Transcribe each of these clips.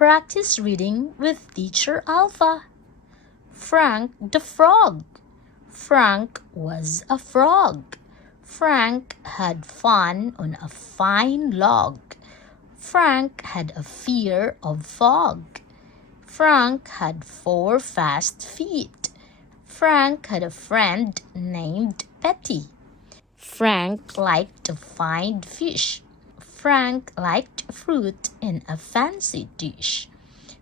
Practice reading with Teacher Alpha. Frank the frog. Frank was a frog. Frank had fun on a fine log. Frank had a fear of fog. Frank had 4 fast feet. Frank had a friend named Betty. Frank liked to find fish. Frank liked fruit in a fancy dish.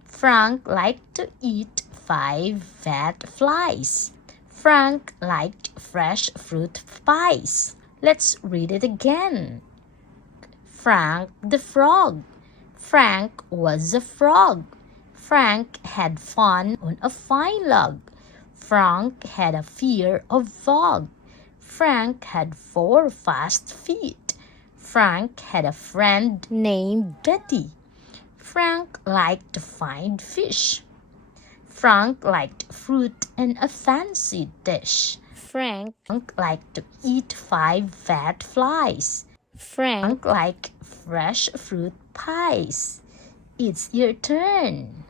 Frank liked to eat 5 fat flies. Frank liked fresh fruit pies. Let's read it again. Frank the frog. Frank was a frog. Frank had fun on a fine log. Frank had a fear of fog. Frank had 4 fast feet. Frank had a friend named Betty. Frank liked to find fish. Frank liked fruit in a fancy dish. Frank liked to eat 5 fat flies. Frank liked fresh fruit pies. It's your turn.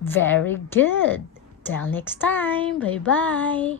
Very good. Till next time. Bye-bye.